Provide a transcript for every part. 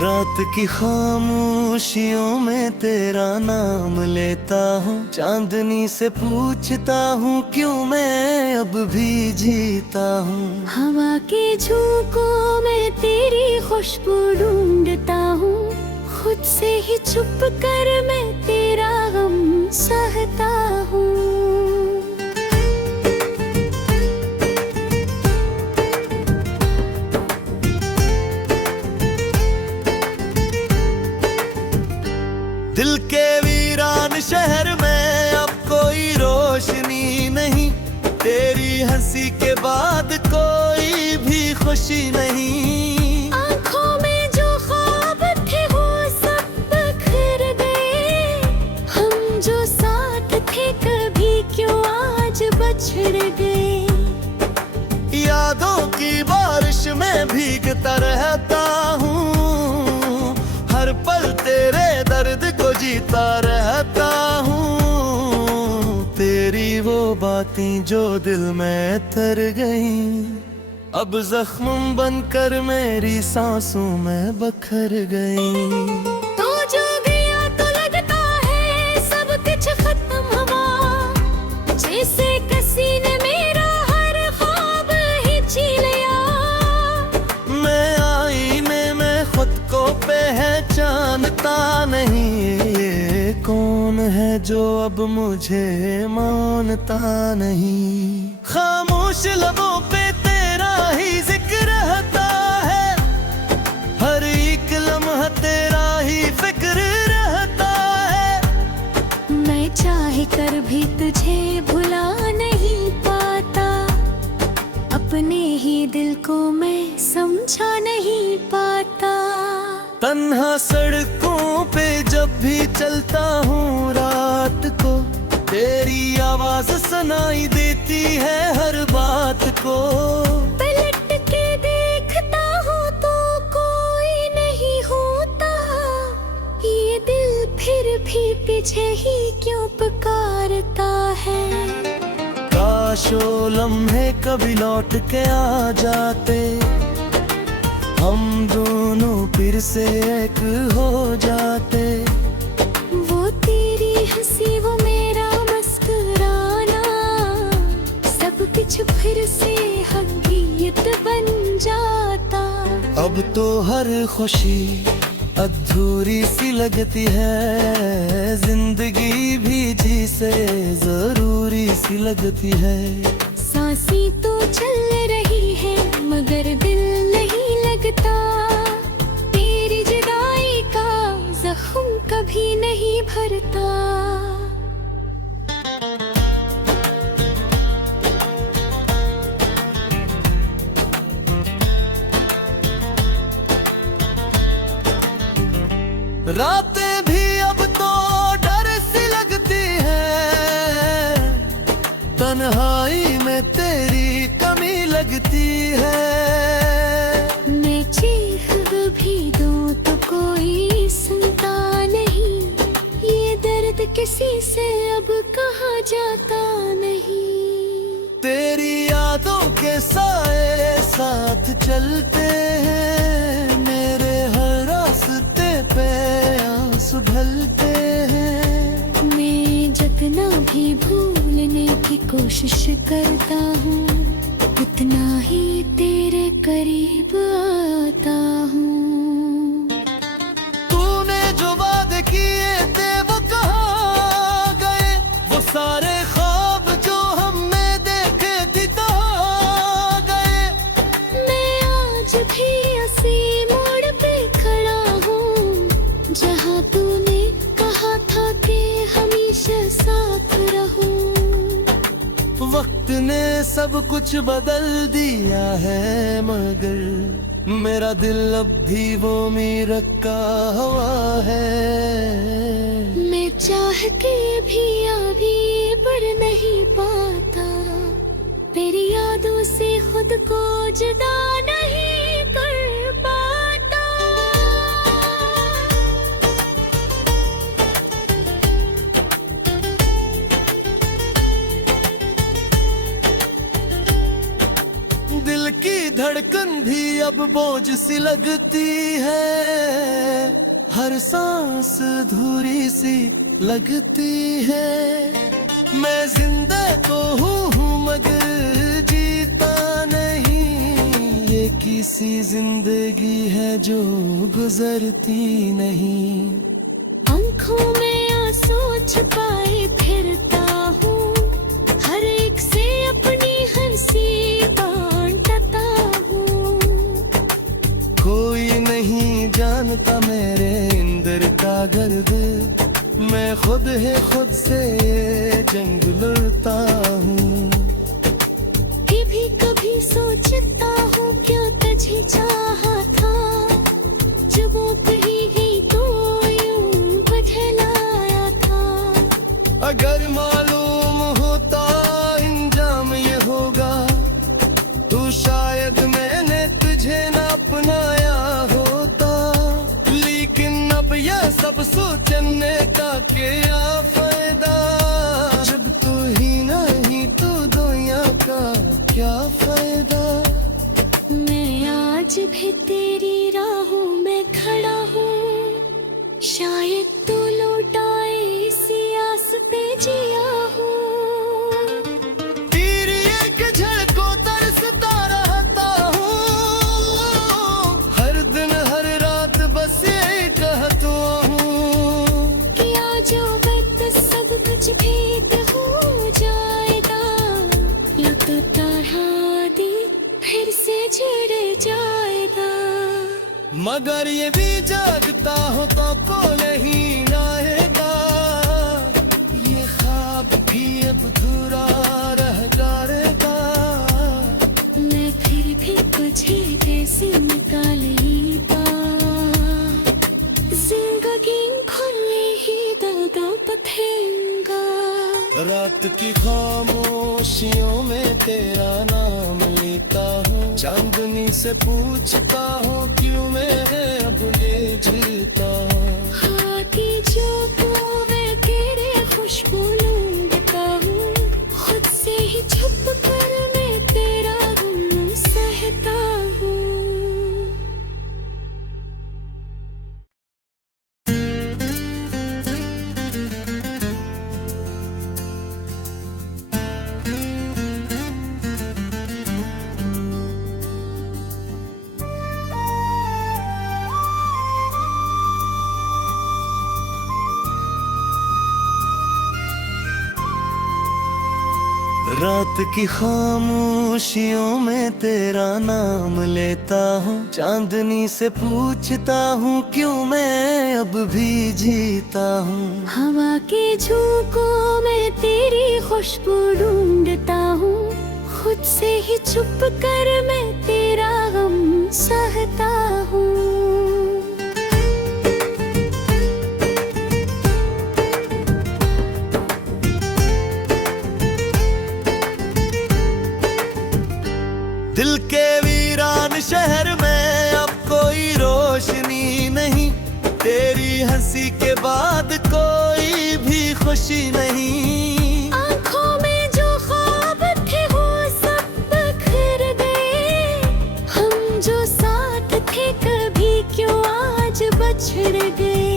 रात की खामोशियों में तेरा नाम लेता हूँ, चांदनी से पूछता हूँ क्यों मैं अब भी जीता हूँ। हवा के झोंकों में तेरी खुशबू ढूंढता हूँ, खुद से ही चुप कर मैं तेरा गम सहता हूँ। दिल के वीरान शहर में अब कोई रोशनी नहीं, तेरी हंसी के बाद कोई भी खुशी नहीं। आँखों में जो ख्वाब थे वो सब बिखर गए, हम जो साथ थे कभी क्यों आज बिछड़ गए। यादों की बारिश में भीगता रहता हूँ, हर पल तेरे दर्द को जीता रहता हूँ। तेरी वो बातें जो दिल में तर गई, अब जख्म बनकर मेरी सांसों में बखर गई। तो जो गया तो लगता है सब कुछ खत्म हुआ, जैसे किसी ने मेरा हर ख्वाब ही छीन लिया। मैं आईने में खुद को पहचानता नहीं, ये कौन है जो अब मुझे मानता नहीं। खामोश लबों पे तेरा ही जिक्र रहता है, हर एक लम्हा तेरा ही फिक्र रहता है। मैं चाह कर भी तुझे भुला नहीं पाता, अपने ही दिल को मैं समझा नहीं पाता। तन्हा सड़कों पे जब भी चलता हूँ रात को, तेरी आवाज सुनाई देती है हर बात को। पलट के देखता हूँ तो कोई नहीं होता, ये दिल फिर भी पीछे ही क्यों पुकारता है। काश वो लम्हे कभी लौट के आ जाते, हम दोनों फिर से एक हो जाते। वो तेरी हंसी वो मेरा मुस्कुराना, सब कुछ फिर से हकीकत बन जाता। अब तो हर खुशी अधूरी सी लगती है, जिंदगी भी जी से जरूरी सी लगती है। सांसें तो चल रही है मगर दिल नहीं लगता, तेरी जुदाई का जख्म कभी नहीं भरता। रातें भी अब तो डर सी लगती है, तन्हाई में तेरी कमी लगती है। मैं चीख भी दूं तो कोई सुनता नहीं, ये दर्द किसी से अब कहा जाता नहीं। तेरी यादों के साए साथ चलते हैं, मेरे हर रास्ते पे आंसू ढलते हैं। मैं जितना भी भूलने की कोशिश करता हूँ, उतना ही तेरे करीब आता हूँ। तूने जो वादे किए थे वो कहाँ गए, वो सारे ख्वाब जो हमने देखे थे कहाँ गए। मैं आज भी उसी मोड़ पे खड़ा हूँ, जहाँ तूने कहा था कि हमेशा साथ रहूं। वक्त ने सब कुछ बदल दिया है, मगर मेरा दिल अब भी वो मीर का हवा है। मैं चाह के भी आगे बढ़ नहीं पाता, तेरी यादों से खुद को जुदा नहीं कर पाता। धड़कन भी अब बोझ सी लगती है, हर सांस अधूरी सी लगती है। मैं जिंदा तो हूँ मगर जीता नहीं, ये किसी जिंदगी है जो गुजरती नहीं। आँखों में आंसू छुपाए फिरता हूँ, हर एक से अपनी हंसी बांटता हूँ। कोई नहीं जानता मेरे अंदर का गर्द, मैं खुद ही खुद से जंग लड़ता हूँ। कभी कभी सोचता हूँ क्या तुझे चाहा था, जब वो कही गई तो यूं बदलाया था। अगर मालूम होता इंजाम ये होगा, तो शायद मैंने तुझे न अपनाया होता। लेकिन अब यह सब सोचने का क्या फायदा, जब तू ही नहीं तो दुनिया का क्या फायदा। मैं आज भी तेरी राहों में खड़ा हूँ, शायद तू लौटाए इसी आस पे जिया हूँ। तेरी एक झलक को तरसता रहता हूँ, हर दिन हर रात बस यही कहता हूँ कि आज वक्त सब कुछ भेद हो जाएगा, लुत्फ तरह दी फिर से जुड़ जाएगा। मगर ये भी जागता हो तो को नहीं आएगा, ये ख्वाब भी अब अधूरा रह जाएगा। मैं फिर भी तुझे कैसे निकाल ही पा, जिंदगी खुले ही दागा पथेंगा। रात की खामोशियों में तेरा नाम लेता हूँ, चांदनी से पूछता हूँ क्यों मैं अब ये जीता हूँ। हाथी जो मैं तेरे खुशबू लूंगता हूँ, खुद से ही छुप कर मैं तेरा गम सहता हूँ। रात की खामोशियों में तेरा नाम लेता हूँ, चांदनी से पूछता हूँ क्यों मैं अब भी जीता हूँ। हवा के झोंकों में तेरी खुशबू ढूंढता हूँ, खुद से ही छुप कर मैं तेरा गम सहता हूँ। दिल के वीरान शहर में अब कोई रोशनी नहीं, तेरी हंसी के बाद कोई भी खुशी नहीं। आँखों में जो ख्वाब थे वो सब बिखर गए, हम जो साथ थे कभी क्यों आज बिछड़ गए।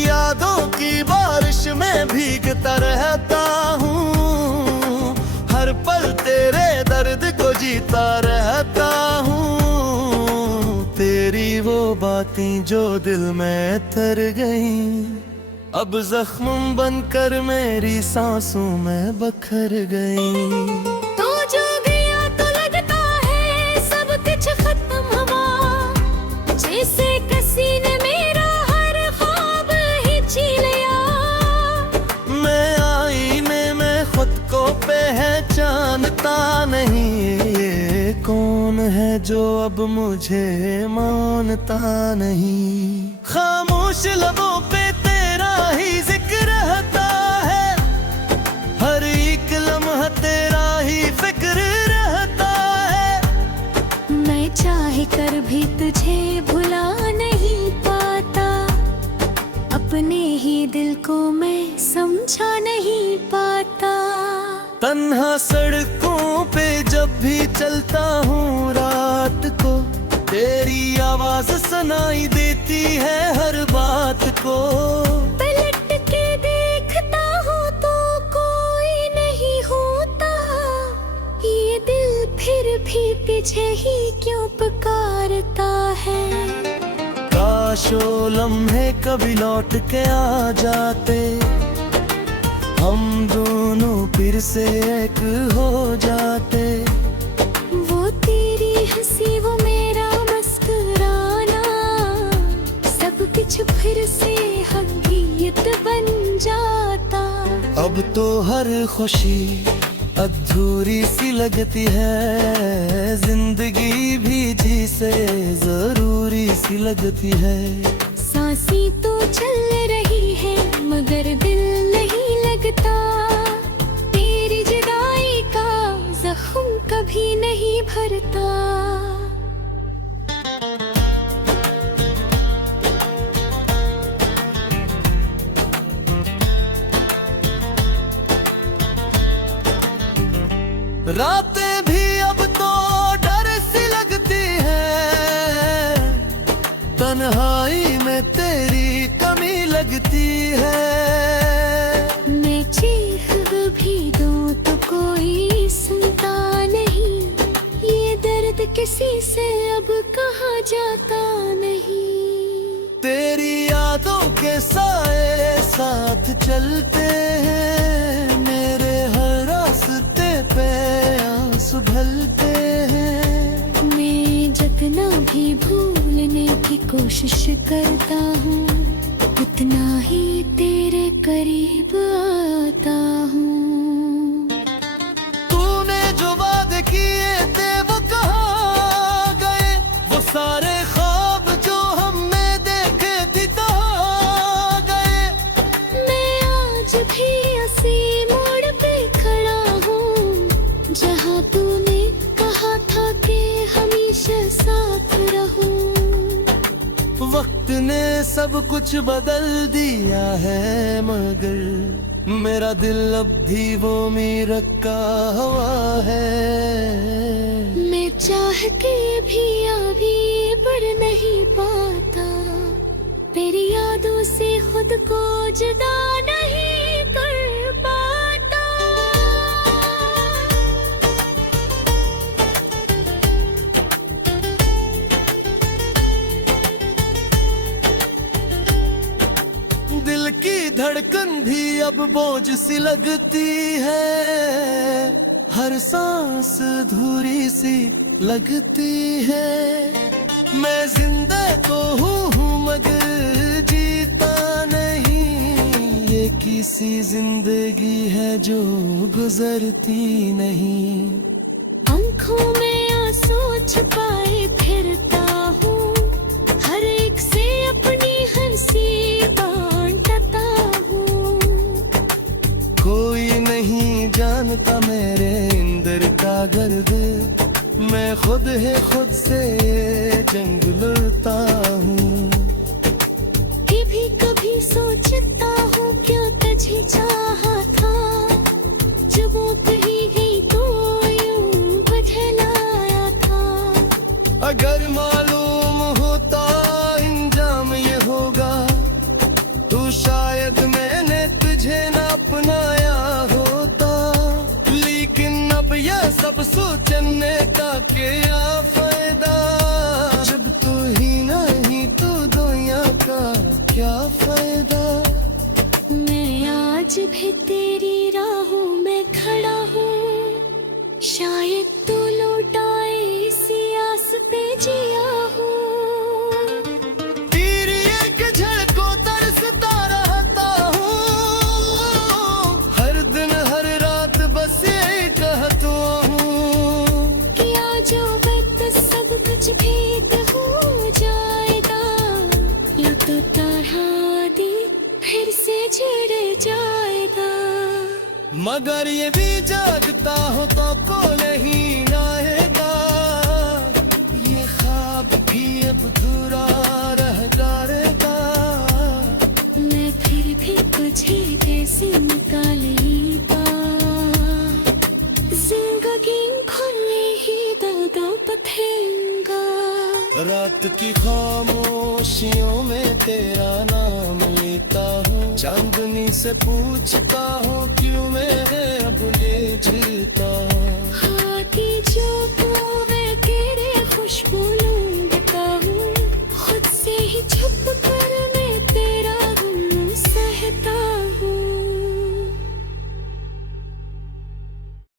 यादों की बारिश में भीगता रहता हूँ, हर पल तेरे दर्द को जीता रहता हूँ। तेरी वो बातें जो दिल में तर गई, अब जख्म बनकर मेरी सांसों में बखर गई। तू जो गया तो लगता है सब कुछ खत्म हुआ, जैसे किसी ने मेरा हर ख्वाब ही छीन लिया। मैं आईने में खुद को पहचानता नहीं, ये कौन है जो अब मुझे मानता नहीं। खामोश लबों पे तेरा ही जिक्र रहता है, हर एक लम्हा तेरा ही फिक्र रहता है। मैं चाह कर भी तुझे भुला नहीं पाता, अपने ही दिल को मैं समझा नहीं पाता। तन्हा सड़कों पे जब भी चलता हूँ रात को, तेरी आवाज सुनाई देती है हर बात को। पलट के देखता हूँ तो कोई नहीं होता, ये दिल फिर भी पीछे ही क्यों पुकारता है। काश वो लम्हे कभी लौट के आ जाते, हम दोनों फिर से एक हो जाते। वो तेरी हंसी वो मेरा मुस्कुराना, सब कुछ फिर से हकीकत बन जाता। अब तो हर खुशी अधूरी सी लगती है, जिंदगी भी जी से जरूरी सी लगती है। सांसी तो चल रही है मगर दिल नहीं लगता, तेरी जुदाई का जख्म कभी नहीं भरता। रातें भी अब तो डर सी लगती है, तन्हाई में तेरी कमी लगती है। मैं चीख भी दूं तो कोई सुनता नहीं, ये दर्द किसी से अब कहा जाता नहीं। तेरी यादों के साए साथ चलते हैं, मेरे हर रास्ते पे आंसू ढलते हैं। मैं जितना भी भूलने की कोशिश करता हूँ, उतना ही तेरे करीब आता हूँ। तूने जो वादे किए थे वो कहाँ गए, वो सारे ख्वाब जो हमने देखे थे कहाँ गए। मैं आज भी उसी मोड़ पे खड़ा हूँ, जहाँ तूने कहा था कि हमेशा साथ रहूँ। वक्त ने सब कुछ बदल दिया है, मगर मेरा दिल अब भी वो मीर का हवा है। मैं चाह के भी आगे बढ़ नहीं पाता, तेरी यादों से खुद को जुदा नहीं कर पाता। दिल की धड़कन भी अब बोझ सी लगती है, हर सांस धूरी सी लगती है। मैं जिंदा तो हूँ मगर जीता नहीं, ये किसी जिंदगी है जो गुजरती नहीं। आँखों में आंसू छुपाए फिरता हूँ, हर एक से अपनी हंसी बांटता हूँ। कोई नहीं जानता मेरे अंदर का दर्द, मैं खुद है खुद से जंग लड़ता हूँ। कभी कभी सोचता हूँ क्या तुझे चाहा था, जब वो कही गई तो यूं बदलाया था। अगर मालूम होता इंजाम ये होगा, तो शायद मैंने तुझे न अपनाया होता। लेकिन अब यह सब सोचने का क्या फायदा, जब तू ही नहीं तो दुनिया का क्या फायदा। मैं आज भी तेरी राहों में खड़ा हूँ, शायद तू लौट आए इसी आस पे जिया हूँ। तेरी एक झलक को तरसता रहता हूँ, हर दिन हर रात बस यही कहता हूँ कि जो वक्त सब कुछ भेद हो जाएगा, या तो तरह दी फिर से जुड़ जाएगा। मगर ये भी जागता हो तो को नहीं आएगा, ये ख्वाब भी अब अधूरा रह जाएगा। मैं फिर भी तुझे कैसे निकालेगा। लगी खुले ही दादा पथेंगा रात की खामोशियों में तेरा नाम लेता हूँ चांदनी से पूछता हूँ क्यों मैं अब ये जीता हूँ हाथी जो